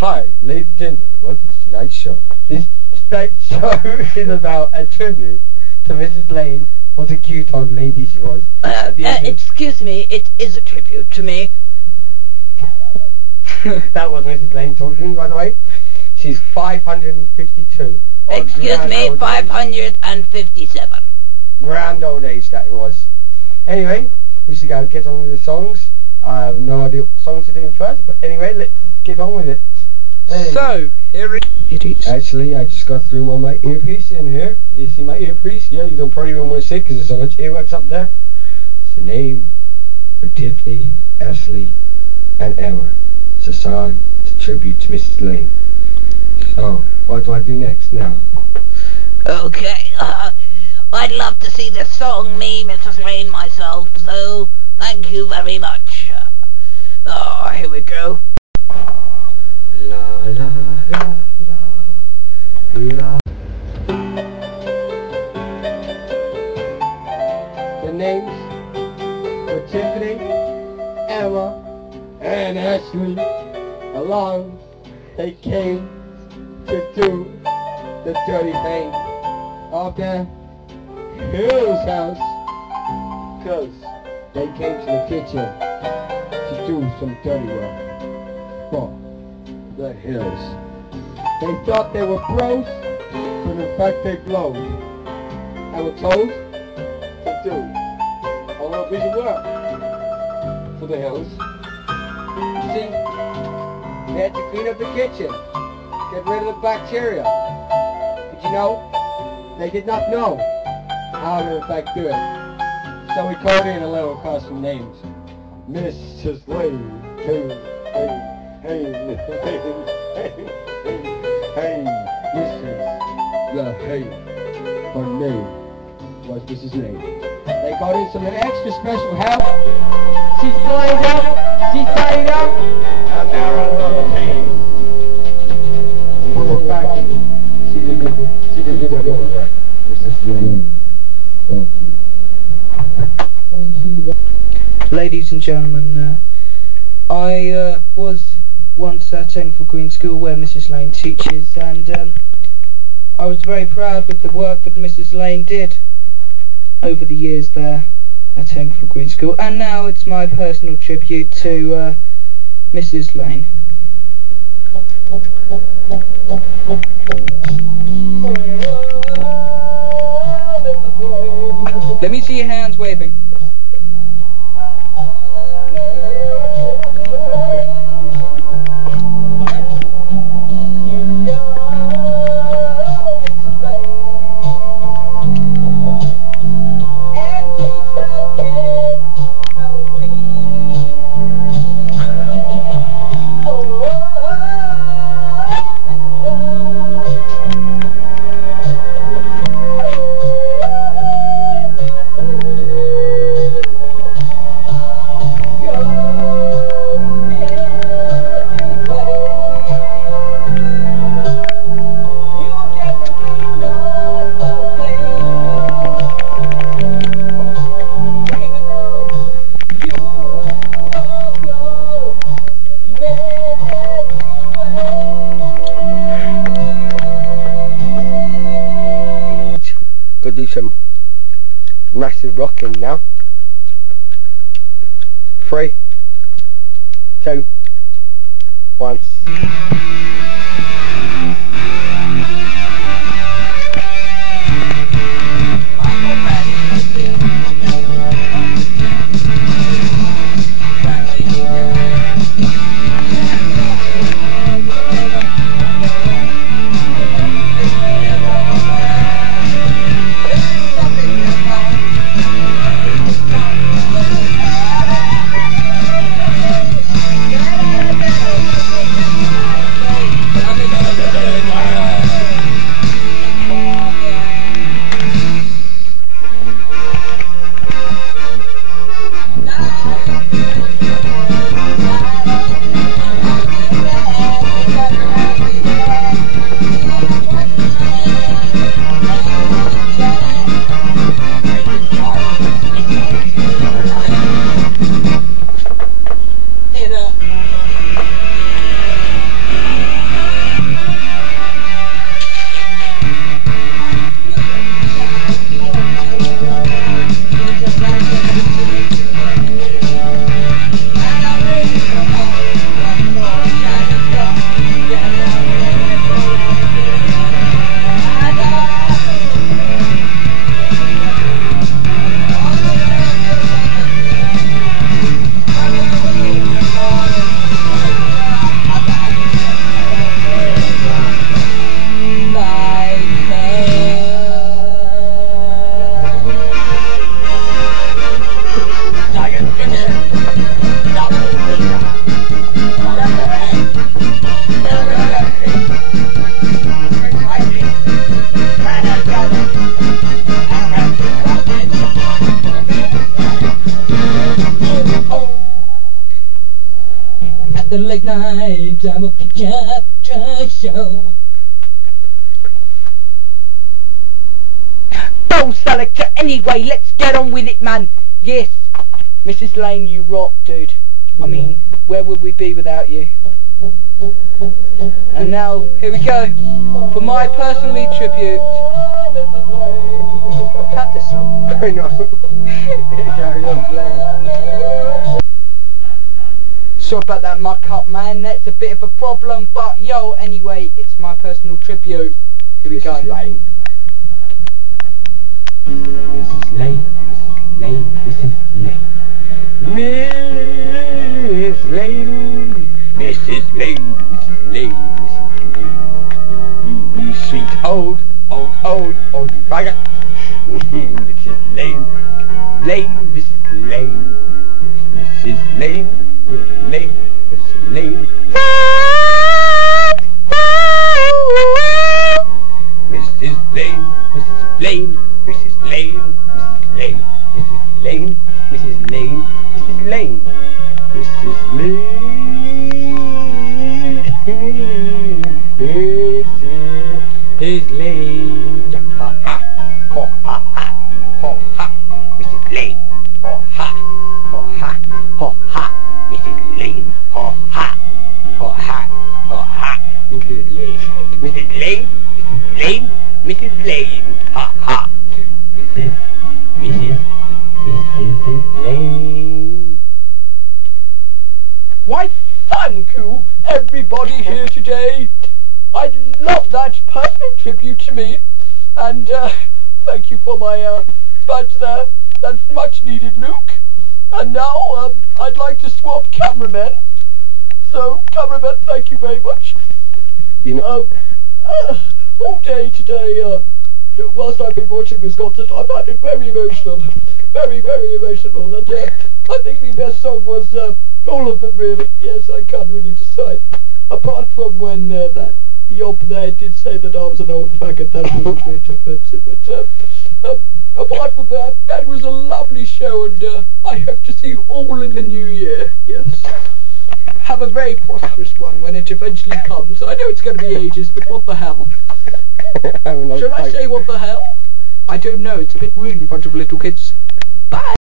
Hi, ladies and gentlemen, welcome to tonight's show. This tonight's show is about a tribute to Mrs. Lane. What a cute old lady she was. Excuse me, it is a tribute to me. That was Mrs. Lane talking, by the way. She's 552. Excuse me, 557. Grand old age that it was. Anyway, we should go get on with the songs. I have no idea what songs to do first, but anyway, let's get on with it. Hey. So, here it is. Actually, I just got through on my earpiece in here. You see my earpiece? Yeah, you don't probably even want to see it because there's so much earwax up there. It's a name for Tiffany, Ashley, and Emma. It's a song. It's a tribute to Mrs. Lane. So, what do I do next now? Okay, I'd love to see this song, me, Mrs. Lane, myself, so thank you very much. Here we go. La la la la la. The names were Tiffany, Emma, and Ashley. Along they came to do the dirty thing of the Hills house, 'cause they came to the kitchen to do some dirty work for the Hills. They thought they were bros, but in fact they blowed, and were told to do a little bit of work for the Hills. You see, they had to clean up the kitchen, get rid of the bacteria. But you know, they did not know how to in fact do it. So we called in a little custom names. Mrs. Lane, hey, Mrs. Lane. Her name was Mrs. Lane. They got in some extra special help. She's lined up, she's tied up, and they're a little pain. For the fact, she did the dirty work. Mrs. Lane, thank you. Thank you. Ladies and gentlemen, I was once at Englefield Green School where Mrs. Lane teaches, and I was very proud with the work that Mrs. Lane did over the years there at Englefield Green School, and now it's my personal tribute to Mrs. Lane. Let me see your hands waving. Do some massive rocking now. 3, 2, 1. time of the chapter show. Bowl selector, anyway, let's get on with it, man. Yes, Mrs. Lane, you rock, dude. I mean, where would we be without you? And now, here we go, for my personally tribute. Had this song? I know. Carry on playing. Sorry about that muck up, man, that's a bit of a problem, but yo, anyway, it's my personal tribute. Here we go. Mrs. Lane. Mrs. Lane, Mrs. Lane, Mrs. Lane. Miss Lane, Mrs. Lane, Mrs. Lane, Mrs. Lane. You sweet old faggot. Mrs. Lane, Lane, Mrs. Lane, Mrs. Lane, Mrs. Lane, Mrs. Lane. Mrs. Lane, Mrs. Lane, Mrs. Lane, Mrs. Lane, Mrs. Lane, Mrs. Lane, Mrs. Lane, Mrs. Lane, Mrs. Lane, ha ha, ho ha ha, ho ha, Mrs. Lane, ho ha, ho ha, ho ha, Mrs. Lane, ho ha, ho ha, ho ha, Mrs. Lane, Mrs. Lane, Mrs. Lane, Mrs. Lane, ha ha, Mrs. Lane. Why, thank you, everybody here today. I love that perfect tribute to me, and thank you for my badge there. That's much needed, Luke. And now I'd like to swap cameramen. So, cameraman, thank you very much. You know, all day today, whilst I've been watching this concert, I found it very emotional. Very, very emotional. And I think the best song was all of them, really. Yes, I can't really decide. Apart from when that Yob there did say that I was an old faggot, that was a bit offensive. But apart from that, that was a lovely show, and I hope to see you all in the new year. Yes. Have a very prosperous one when it eventually comes. I know it's going to be ages, but what the hell? Should I say what the hell? I don't know, it's a bit rude in front of little kids. Bye!